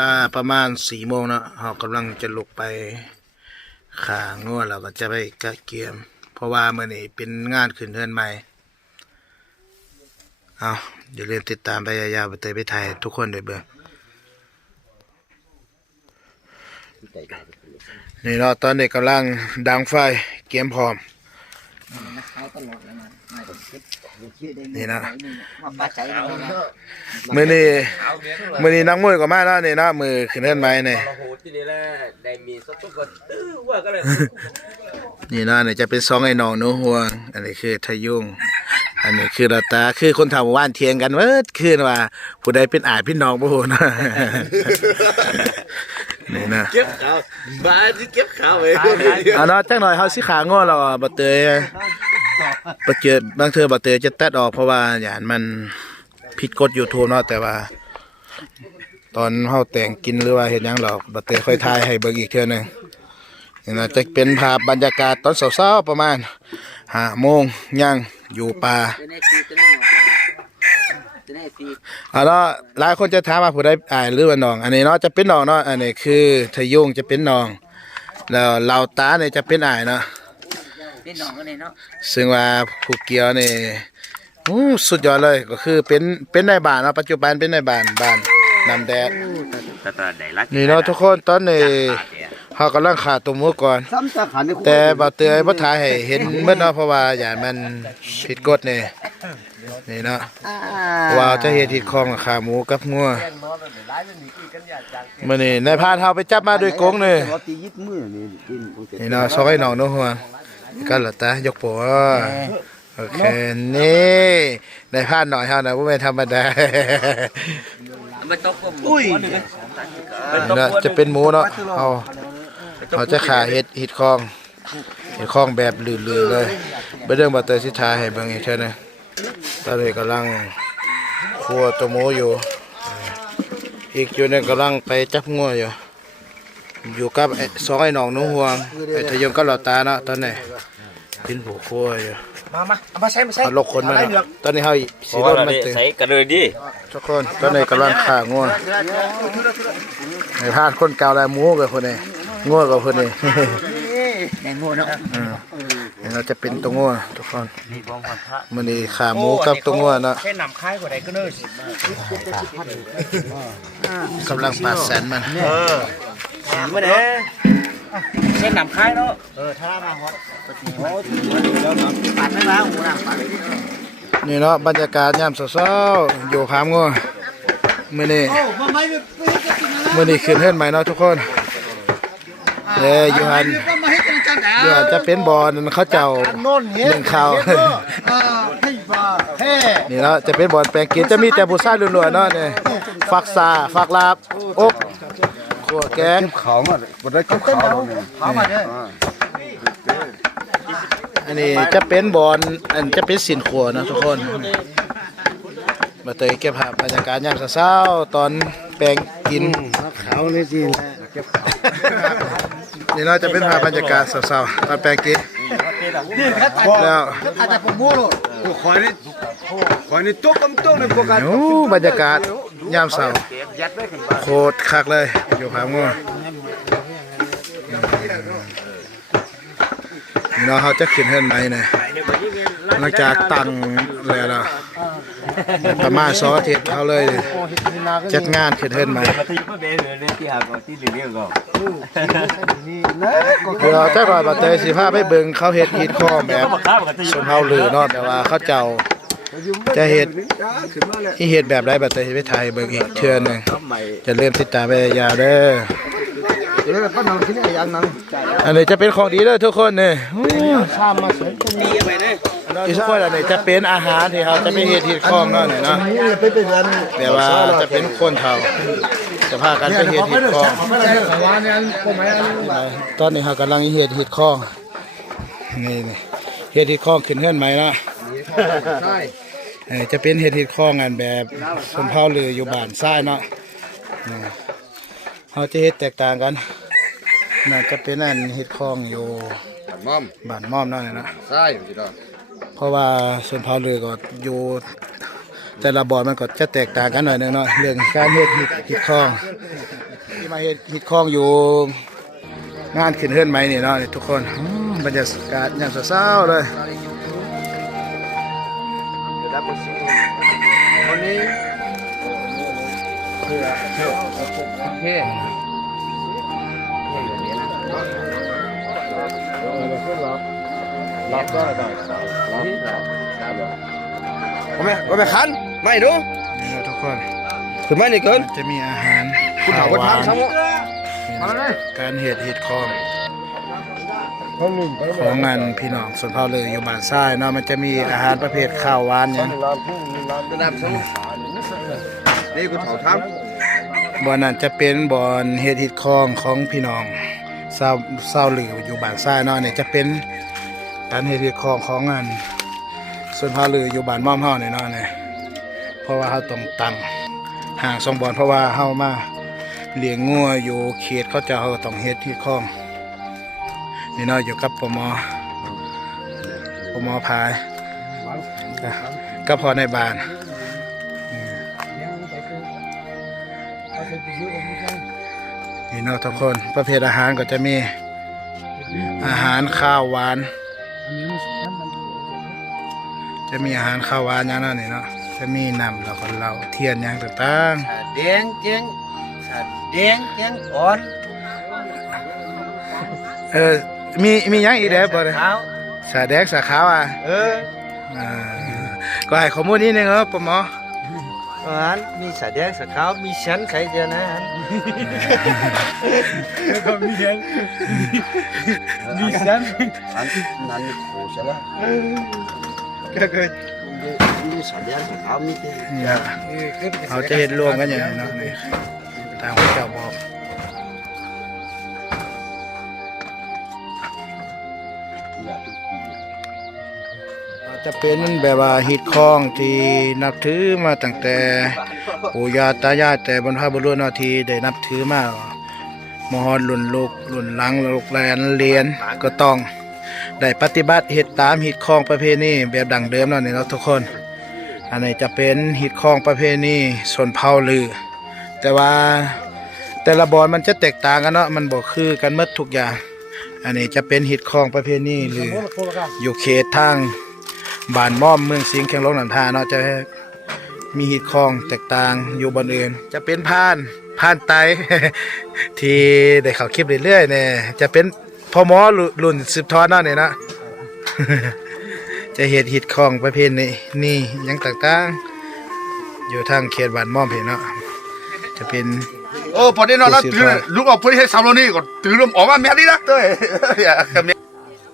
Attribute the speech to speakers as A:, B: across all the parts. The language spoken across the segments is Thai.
A: ลาประมาณสี่โมงนะเรากำลังจะลุกไปขางัวเราก็จะไปกะเกียม เพราะว่าเมื่อนี้เป็นงานขึ้นเทือนใหม่ เอาอย่าลืมติดตามไปยาวๆไปเตยไปถ่ายทุกคนด้วยเบิ่งนี่เราะตอนนี้กำลังดังไฟเกียมพร้อม
B: เขาตลอดแล้วมันไม่ต้องคิด
A: นี่นะ
B: ว่าปลาใจเราเนี่ย
A: มื่อนี้มื่อนี้นักมวยก็มาแล้วนี่เนาะมือขึ้นเทือนใหม่นี่
C: เราโหที่นี่แหละได้มีสตุ๊กก็ตื้อว่าก็เลย
A: นี่เนาะนี่จะเป็นซองไอ้น้องหนูห่วง อันนี้คือทะยุงอันนี้คือราตาคือคนทำว่านเทียงกันเวิดคืนว่า ผู้ใดเป็นอายพี่น้องบ่ฮู้นะ นี่นะ
C: เก็บขาวบ้าที่เก็บขาวไป
A: เอาเนาะจักหน่อยเฮาสิขาง้อเราอะบ่เตยบ่เจอบางเทื่อบ่เตยจะตัดออกเพราะว่าอย่างมันผิดกฎ YouTube เนาะแต่ว่า ตอนเฮาแต่งกินหรือว่าเฮ็ดหยังเราบ่เตยค่อยถ่ายให้เบิ่งอีกเทื่อหนึงนี่นะจะเป็นภาพบรรยากาศตอนเช้าๆประมาณ5โมงยังอยู่ป่า
B: จะได้ฟีจะได้หนอนจะได้ฟี
A: เอาเนาะหลายคนจะถามว่าผู้ใดอายหรือว่าน้อง อันนี้เนาะจะเป็นน้องเนาะอันนี้คือทะยุงจะเป็นน้อง แล้วเหล่าตาเนี่ยจะเป็นอายเนาะ
B: เป็นหนอนก็เนี่ยเนาะ
A: ซึ่งว่าผู้เกี่ยวนี่อู้สุดยอดเลยก็คือเป็นเป็นในายบ้านเนาะปัจจุบันเป็นในายบ้านบ้านนำแดด
C: ตาตาได้รัก
A: นี่เนาะทุกคนตอนนี้เฮากำลังขาตัวหมูก่อน
B: ซ้ำสาขาใน
A: แต่บ่เตือยบ่ถ่ายให้เห็นเบิดเนาะเพราะว่าอย่างมันผิดกฎนี่ นี่เนาะว่าจะเฮ็ดที่คองกับขาหมูกับงัวมื้อนี้นายพรานเฮาไปจับมาด้วยกรงนี่
B: รถตียึดมือนี่กิน
A: นี่เนาะซอยน้องเนาะหัวก็ละตายกโปะโอเคนี่นายพรานหน่อยเฮานะบ่แม่นธรรมดา
B: ไม่ตกก็อุ้ย
A: เนาะจะเป็นหมูเนาะเอาเขาจะขาเฮ็ดเฮ็ดคองเฮ็ดคองแบบลื่นๆเลยเบ่เรื่องบ่เตยสิทาให้เบิ่งอีกเทื่อหนึง ตอนนี้กำลังคั่วตัวหมูอยู่ อีกอยู่หนึงกำลังไปจับงัวอยู่ อยู่กับไอ้สองไอ้น้องหนูห่วงไอ้ทะยงกับหลอดตาเนาะตอนนี้กินผู้คั่วอยู่
C: มามาเอามาใช้มาใช้
A: เอาลกคนมาเนาะตอนนี้เฮาสิรถมันตึง
C: ใส่กันเลยดิ
A: ทุกคนตอนนี้กำลังฆ่างัวไอ้พลาดคนเก่าแล้วหมูกับคนนี้งัวกับคนนี้
B: แมงโง่เนาะ
A: อืมเดี๋ยวเราจะเป็นตัวงัวทุกคนมื้อนี้ขาหมูกับตัวงัวเนาะ
C: แค่นำค่ายกว่าใดก็เนิ่
A: กำลังปาดแสนมัน
C: เออมาเด้แค่นำค่ายเนาะ
B: ปาดไม่มาหูน่ะปาด
A: นี่เนาะบรรยากาศยามเช้าๆอยู่ขามงัวมื้อนี้มื้อนี้ขึ้นเฮือนใหม่เนาะทุกคนเอ้ยอยู่หัน อยู่หันจะเป็นบ่อนั่นเขาเจ้าหนึ่งข้าวนี่เนาะจะเป็นบ่อนแปลงกินจะมีแต่ผู้ชายล้วนๆเนาะนี่ฟักซาฟักลาบอกขัวแกง
D: เขามาบ่ได้เก็บเขาเนี่ย
B: เขามาเด้อ
A: อันนี้จะเป็นบอนอันจะเป็นสินขัวนะทุกคนมาเตยเก็บภาพบรรยากาศยามเช้าๆตอนแปลงกิน
D: เขาเลยสิเก็บเขา
A: นี่เนาจะเป็นภาพบรรยากาศเช้าๆตอนแปลงกินแล้ว
B: อาจจะผมโม่โลด
D: ผู้คอยนี่คอยนี่ตุ๊กกำตกในพวกกัน
A: โอ้บรรยากาศยามเช้าโคตรคักเลยอยู่ขามงัวเนาเขาจะขึ้นเฮือนไหมเนี่ยหลังจากตังแล้วเนาะประมาณสองอาทิตย์เขาเลยจัดงานขึ้นเฮือนไหม่
C: นี่นที่เดี๋
A: ยวเจ้าหน่อยบัดเตยสิพาไปเบิ่งเขาเฮ็ดฮีดคอแบบชนเฮาลือเนาะแต่ว่าเขาเจ้าจะเฮ็ดอีเฮ็ดแบบใดบัดเตยไปถ่ายเบิ่งอีกเทื่อหนึงจะเริ่มติดตามไปยาวเด้อ
D: เดี๋ยวป้านังที่นี่ยังนัง
A: อันนี้จะเป็นของดีเด้อทุกคนเนี่
D: ชามมาสร็จ
C: มีไปเนี่ย
A: อีกคนอันนี้จะเป็นอาหารที่เขาจะไปเฮ็ดฮีดคอเนาะนี่เนาะ
D: นี่ไปเนอัน
A: แต่ว่าจะเป็นคนเฒ่า จะพากันไปเฮ็ดฮีดคอ
D: ไม่ได้ร้านนี้อันก็ไม่อัน
A: ตอนนี้เขากำลังเฮ็ดฮีดคอนี่นี่เฮ็ดฮีดคอขึ้นเฮือนใหม่เนาะ
D: ใช่
A: เออจะเป็นเห็ดเห็ดคล้องกันแบบสมเผาหรืออยู่บ้านทรายเนาะอืมเขาจะเห็ดแตกต่างกันน่าจะเป็นอันเห็ดคล้องอยู่
D: มอม
A: บ้านม่อมเนาะเนี่ยนะ
D: ใช่พี่ดอก
A: เพราะว่าสมเผาหรือก็อยู่ แต่ละบ่อนมันก็จะแตกต่างกันหน่อยหนึงเนาะเรื่องการเห็ดห็ดเห็ดคล้อง ที่มาเฮ็ดฮิตคองอยู่ งานขึ้นเฮือนไหมนี่เนาะนี่ทุกคนอืมบรรยากาศยามเช้าๆเลย
D: วันนี้โอเครับได้ได้รับ
C: ว่าแม่ว่าแม่คัน ไม่ดู
A: นี่เนาะทุกคน
C: ถึงไม่นี่เกิน
A: จะมีอาหาร
C: คุณถามว่าทำซ้ำวะ
A: การเฮ็ดฮิตคอง
D: ห้องหนึ่ง
A: ของงานพี่น้องส่วนเผ่าเลยอยู่บ้านซ้ายเนาะมันจะมีอาหารประเภทข้าวหวานหยัง
D: ร้านพุ่งร้าน
C: ระดับซ้ำนี่กูถามท
A: บ่อนนั้นจะเป็นบ่อนเฮ็ดฮิตคองของพี่น้องชาวชาวหลืออยู่บ้านซ้ายเนาะนี่จะเป็นการเฮ็ดฮิตคองของงานส่วนเผ่าลืออยู่บ้านม่อมเฮานี่เนาะนี่ เพราะว่าเฮาต้องตั้งห่างสองบอนเพราะว่าเฮามาเลี้ยงงัวอยู่เขตเขาจะเฮาต้องเฮ็ดฮิตคลองนี่เนาะอยู่กับปมปมพายก็ก็พอในบ้านนี่เนาะทุกคนประเภทอาหารก็จะมีอาหารข้าวหวาน จะมีอาหารข้าวหวานอย่างนั้นนี่เนาะ จะมีน้ำแล้วก็เหล้าเทียนอย่างต่าง
B: แดงเจียงแดงเจียงอ่อน
A: ๆเออมีมีอย่างอีกแล้วบ่เลย
B: ขาว
A: สาแดงสาขาวอะ
B: เออ
A: อ่าก็ให้ข้อมูลนิดนึงครับปะหมอ
B: อาหารมีสาแดงสาขาวมีชั้นไข่เจียวนะฮัน
C: มีซ้
B: อันนั้นโคใช่ไหม
C: ก็เคย
B: มีสา
A: เนี่ยเขาจะเห็นรวมกันอย่างนี้เนาะนี่ตามพระเจ้าบอกจะเป็นแบบว่าฮิตคองที่นับถือมาตั้งแต่ปู่ย่าตายายแต่บรรพบุรุษนาที่ได้นับถือมามหอนรุ่นลูกรุ่นหลังลูกแลนเรียนก็ต้อง ได้ปฏิบัติเฮ็ดตามฮิตคองประเพณีแบบดั้งเดิมเนาะนี่เนาะทุกคน อันนี้จะเป็นฮิตคองประเพณีชนเผ่าลือ แต่ว่าแต่ละบอนมันจะแตกต่างกันเนาะมันบอกคือกันหมดทุกอย่าง อันนี้จะเป็นฮิตคองประเพณีหรืออยู่เขตทางบ้านม่อมเมืองสิงห์แข่งลงหนันทาเนาะจะมีฮิตคองแตกต่างอยู่บนเอื่นจะเป็นพานพานไตที่ได้เขาคลิปเรื่อยๆเนี่ยจะเป็น พ่อหมอรุ่นสืบทอดเนาะเนี่ยนะจะเห็ดฮิตของประเภทนี้นี่หยังต่างๆ อยู่ทางเขตบ้านม่อมเห็นเนาะจะเป็น
D: โอ้พอได้นอนแล้วตื่นลุกออกเพื่อให้สามโลนี่ก่อนตื่นลมออกมาแม่ดีนะเต้ยอย่าคำนี้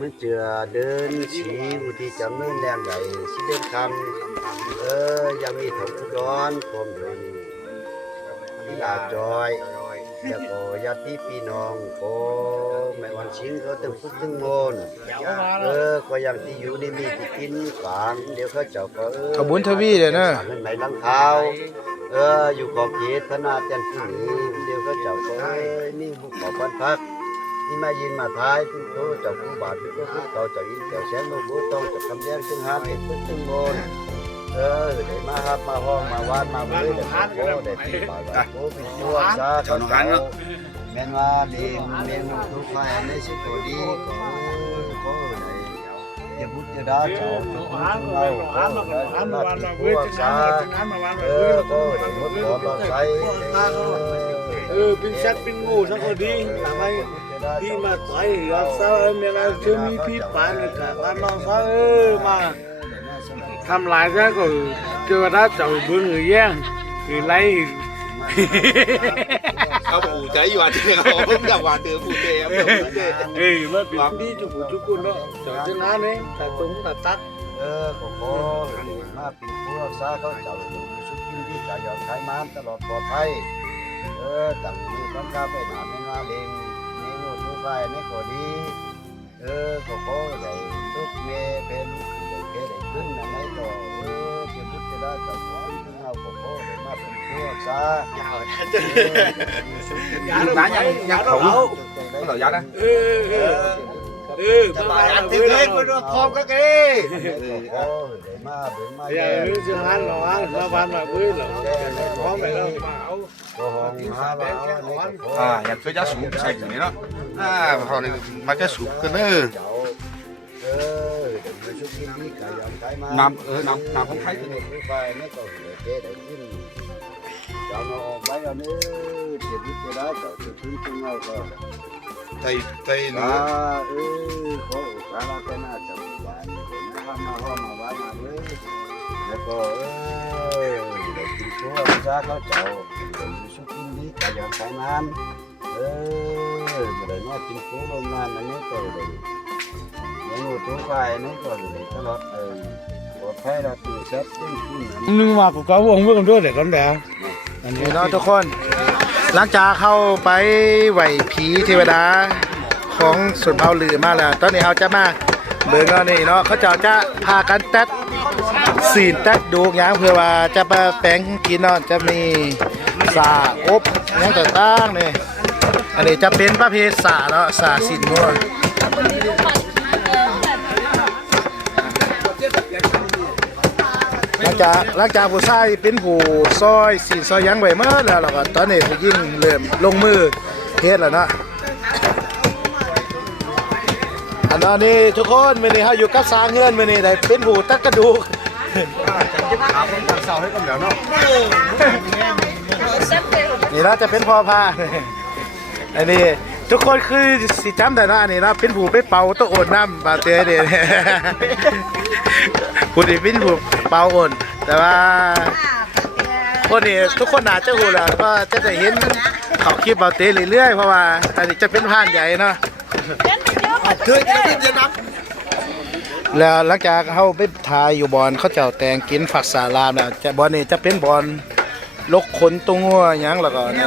B: มันเจือเดินสีอุทิศจำเนินแรงใหญ่สิเดินคำเออยังมีถงอุดรพร้อมเดินนิลาจอย แล้วก็ญาติพี่น้องโอ้แม่วันชิงเขาตึงพุกตึงโมนเออก็ยังที่อยู่นี่มีที่กินฝางเดี๋ยวเขาเจ้าก็เออ
A: ขบุญทวีเลยนะ
B: เงินไหนลังเท้าเอออยู่ขอบเขตธนาเตียนผู้นี้เดี๋ยวเขาเจ้าก็เอ้ยนี่บุกขอบบ้านพักนี่มายินมาท้ายตึ้งโตเจ้าผู้บาทตึ้งโตตึ้งเต่าเจ้าอีเจ้าแสนโลโบต้องเจ้าคำแย้งตึ้งหาเห็ดตึ้งตึ้งโมน เออได้มาฮับมาห้องมาวานมาเว้ยได้มาโบได้ปีบาทโบปีตัวซาเขาเจ้าแม่นว่าเดมเมนทุกฝ่ายในสิโกดีก็ก็ได้อย่าพุทธดาเจ้าทุกคนเราก็ได้มาปีตัวซาเออก็ได้หมดหลอดหลอดใส
E: เออเป็นชักเป็นงูสักคนดีทำไมพี่มาต่อยรักษาเมียเราชื่อมีพี่ปานเลยค่ะว่าน้องเขาเออมา ทำลายซะก็เจอถ้าเจ้าบึ้งหรือแย่งหรือไร
D: เขาอู่ใจอยู่อะที่เขาเพิ่งจะวานเตือผู้เตะเพิ่งเตะ
E: เอ้ยมาเป็นดีจุกุจุกุเนาะเจ้าจะน้าเนี่ยแต่ตรงแต่ตัด
B: เออขอขอมาปีผู้รักษาเขาเจ้าสุขินที่จะยอมขายมานตลอดปลอดภัยเออตั้งมือตั้งกาไปหนาไม่มาเลงในงูทุกฝ่ายในก็ดีเออขอขอได้ทุกเมเป็นลูกได้แก่ได้ ขึ้นนะในก็เออเจ้าพุทธราชเจ้าขอถึงเอาขอขอได้มาเป็นผู้รักษา
C: ร้านยังยังเขา
B: เอ
C: เหล่ายานะ
E: เออเออ
B: ก็
E: เออมาบ้านเพื่อน
D: Cái khom các cái
B: เออเออเดี๋ยวมาเดี๋ยวมา
E: อย่า
B: แย่
E: ลืมจะหันหรอมาบ้านมาเพื่อนหรอพร้อมไปแล้วมาเอา
B: ก็ห้องมาบ้านนี่ก็
D: À, nhà tôi giá sụp sạch này đó À, họ này mà cái sụp cái nữa
B: เจ้าเออ เดี๋ยวมาชุบกินดีกายยำไก่มา
D: Nam, ờ, Nam, Nam không thấy
B: ที่นี่ไปนี่ก็เหลือเจ๊ได้กินเจ้าน้องไปอันนี้เจ็บนิดเดียวได้เจ้าจะขึ้นขึ้นเอาก็
D: Tay, tay
B: อ่า
D: nữa
B: เออเขาสาระเป็นอาจจะบ้านไม่ทำมาห้องมาบ้านมาเลยแล้วก็เออเด็กกินตัวจ้าเขาเจ้าเดี๋ยวมีชุบกินดีกายยำไก่มันเออไม่ได้มากินตัวลงมามันนี่ก็เลย เมนูตัวไปนี่ก็เลยตลอดเออปลอดภัยแล้วคือเซ็ตขึ้นขึ้นนั้น
E: นึงมากูก็วงเมื่อกันด้วยเด็กกันแดงอันนี้
A: นี่เนาะทุกคน หลังจากเข้าไปไหวผีเทวดาของสุนเผาลือมาแล้ว ตอนนี้เราจะมาเบิ่งเนาะนี่เนาะเขาเจ้าจะพากันตัดสีนตัดดูกหยังเพื่อว่าจะมาแปลงกินเนาะจะมีสาอบหยังต่างๆนี่อันนี้จะเป็นประเภทสาเนาะสาสินงัวหลัง จากหลังจากผู้ชายเป็นผู้ซอยสีนซอยหยังไว้เมื่อแล้วเราก็ตอนนี้ผู้หญิงเริ่มลงมือเฮ็ดแล้วเนาะอันนี้ทุกคนมื้อนี้เฮาอยู่กับสร้างเฮือนมื้อนี้ได้เป็นผู้ตัดกระดูกนี่เราจะเป็นพ่อพาอันนี้ทุกคนคือสิจำได้เนาะอันนี้เราเป็นผู้ไปเป่าตัวโอนน้ำบาเตเดนผู้ที่เป็นผู้เป่าโอน แต่ว่าคนนี้ทุกคนน่าจะรู้แหล้วก็จะได้เห็นเขาคลิปบาเตเรื่อยๆเพราะว่าอันนี้จะเป็นผ่านใหญ่เนาะแล้วหลังจากเขาไปถ่ายอยู่บอนเขาเจ้าแต่งกินฝักสาลามแล้วจะบอนนี้จะเป็นบอนลกขนตัวงัวหยังแล้วก็นี่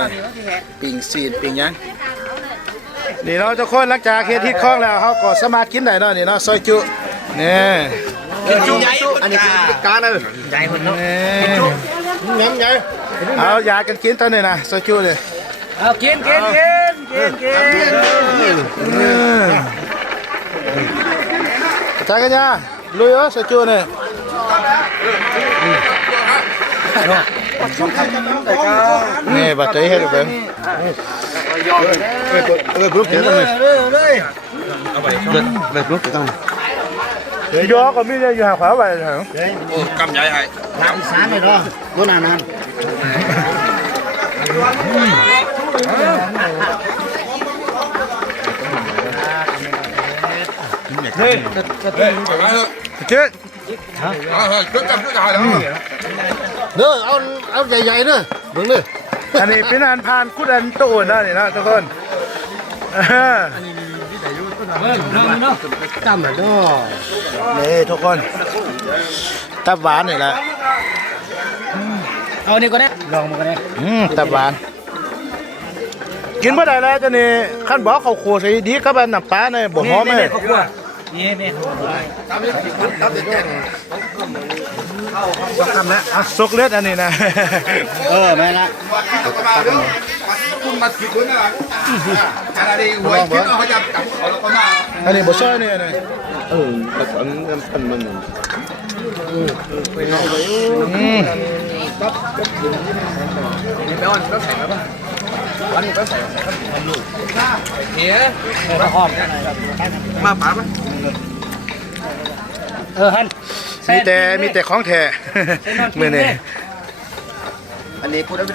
A: ปิ่งซีนปิ่งหยังนี่เนาะทุกคนหลังจากเฮ็ดที่คล้องแล้วเขาก็สามารถกินได้เนาะนี่เนาะซอยจุนี่
D: Anh này cá nữa
A: นี่
D: Nhắm nhảy
A: เอายากันกินตอนนี้นะซอย จุเลย
C: เอากินกินกินกินกิน
A: จ้ากันยาลุยเอ้อซอยจุเนี่ยนี่บัดเตยเฮ็ดเบิ่ง
D: Ơi, bước chết rồi Về bước cái tông
A: เดี๋ยวยอก็มีอยู่ห่างขวาไปทาง
D: Ồ, cầm nhảy hay
B: สามเลยเนาะตัวนั้นนั้น
A: เจ๊
D: Trước cầm trước cái đó
B: เด้อเอาเอาใหญ่ๆเด้อเบิ่งเด้อ
A: อันนี้เป็นอันผ่านคุดอันโตนนะนี่นะทุกคนอ่า
B: ตั้มน่ะเด้อ
A: นี่ทุกคน ตับหวานนี่แหละ
C: เอานี่ก็ได้ลองมาก็ได้
A: อืมตับหวาน กินเมื่อใดแล้วจะนี่ขั้นบอกเขาโคใส่ดีกับอันน้ำปลาเนี่ยบ่หอมเลย
C: ครอบครัวนี่นี่
A: อะซกเลือดอันนี้นะ
B: เออแม่ละ
D: คุณมาสิคุณนะ Mà được Con mặt thịt cuốn là Cái này đi Quay kiếm nó phải chặt Cắm khỏi nó con nào
A: อันนี้บ่ซอยนี่นี่
B: เออแต่คนมันมัน
A: อืม
C: เออฮัน
A: มีแต่มีแต่ของแท้มื้อนี้
D: Anh đi cô đã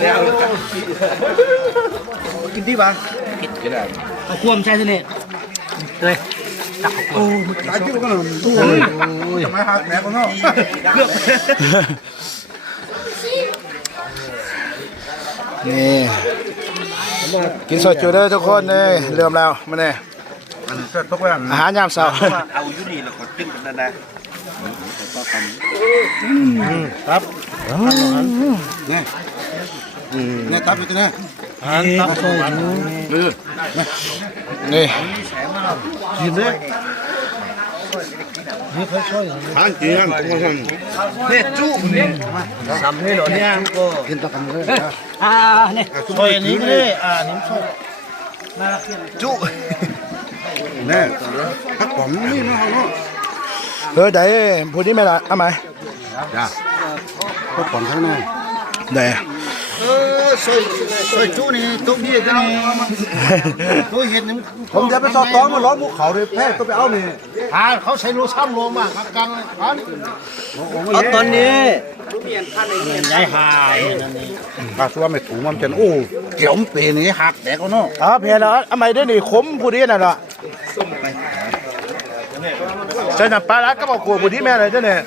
D: đi cá
C: อ้าวแม่
D: Kinh tí bà
C: เอาควมใช่สิเนี่ยเลย
D: Cái chứ có là Chẳng ai hạt mẹ con nó
A: นี่กินซอยจูเด้อทุกคนเลยเริ่มแล้วมาเนี่ย
D: Anh sẽ tốt với anh
A: อาหารยามเช้า
D: เอาอยู่นี่แล้วก็ตึ้งกันนั่นนะเนี่ ยตับไปกันนะ
A: นี่
D: ทานกินกันตรงนั้น
C: เนี่ยจุเนี่ยสามให้หรอเนี่ย
B: กินตะกันเลย
C: อ่าเนี่ย
B: ซอยนี้เลยอ่านี่ซอย
D: จุแน่พักผมนี่นะเขาเนาะ
A: เออได้ผู้นี้ไหม่ละเอาไหม
D: จ้าพักผมข้างนอก
A: ได้
B: เออซอยซอยจูนี่ตรงนี้กันนี่ตัวเห็นนี่
D: ผมจะไปต่อตองมาล้อมภูเขาเลยแพ้ก็ไปเอานี่หาเขาใช้โลซ้ำโลมากครับกันอัน
B: เอาตอนนี้
D: ถ้าตัวไม่ถูกมันจะโอ้เกี่ยวมันเปนี่หักแตกก็เนาะ
A: อ๋อเพียแล้วเอาไหมได้นี่ขมผู้นี้น่ะเนาะใช่น้ำปลาร้าก็บอกกลัวผู้นี้แม่เลยเจ้าเนี่ย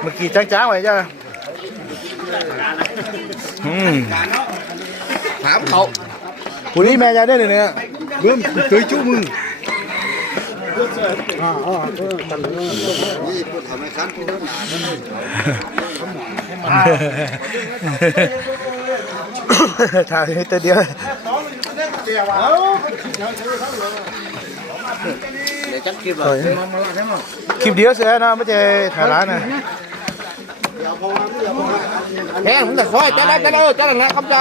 A: เมื่อกี้จ้างๆไว้จ้า อืม
D: ถามเขา
A: ผู้นี้แม่ยายได้เนี่ย
D: เบิ่มเคยจู้มึง
B: นี่พูดทำให้คันพูด
A: ถ่ายให้ตัวเดียวคลิปเดียวเสียนะไม่ใช่ถ่ายร้านนะ
D: แพ้ผมแต่คอยแต่ละแต่ละแต่ละนะคำเจ้า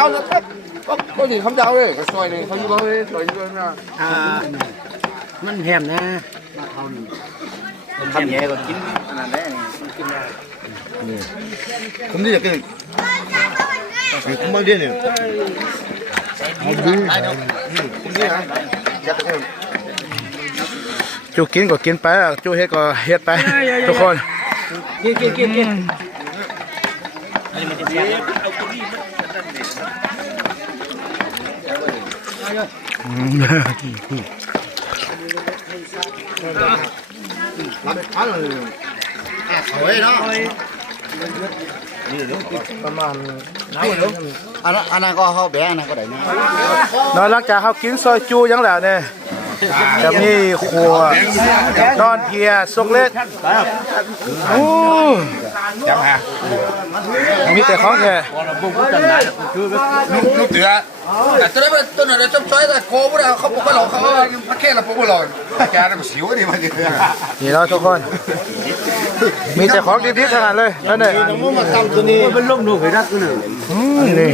D: ก็ก็ดีคำเจ้าเลยก็ซอยนี่เขาอยู่บ้างเลยซอยอยู่นะ
C: มันแหมนะทำแย่ก็กินขนาดนี้กินได้
D: ผมนี่อยากกินผมมาเรียนเนี่ยผมดูผมนี่นะอยากกิน
A: จูกินก็กินไปอะจูเฮ็ดก็เฮ็ดไปทุกคน
C: กินกินกินกิน อันนี้มันจะเสียเอาตัวนี้มัน
D: อันเลยเอาไว้เนาะ
A: ประมาณ
B: อันนั้นอันนั้นก็เขาแบงนะก็ได้นะ
A: นอนหลังจากเขากินซอยจูยังแล้วเนี่ยจะมีครัวนอนเพียสุกเล็ดโอ้
D: จังฮะ
A: มีแต่ของแท้
D: ลูกเตือแต่ตัวนี้ตัวนั้นจะซอยแต่โคบุระเขาบอกว่าเราเขาพักแค่เราปุ๊บเราแกน่ะก็สิวนี่มัน
A: นี่แล้วทุกคน มีแต่ของดีๆขนาดเลยนั่นแหละ
B: มาตั้งตัวนี้มันลงดูไปรักกันน่ะ
A: อืมนี่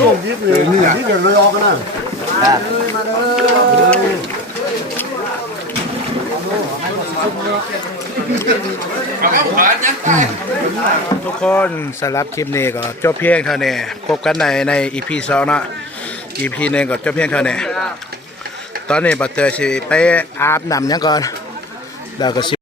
B: นี่นี่เดี๋ยวเลยออกกันนะ
A: ทุกคนสำหรับคลิปนี้ก็จบเพียงเท่านี้พบกันในในอีพีสองเนาะอีพีหนึ่งก็จบเพียงเท่านี้ตอนนี้บัตเตอร์สิไปอาบน้ำยังก่อนแล้วก็สิ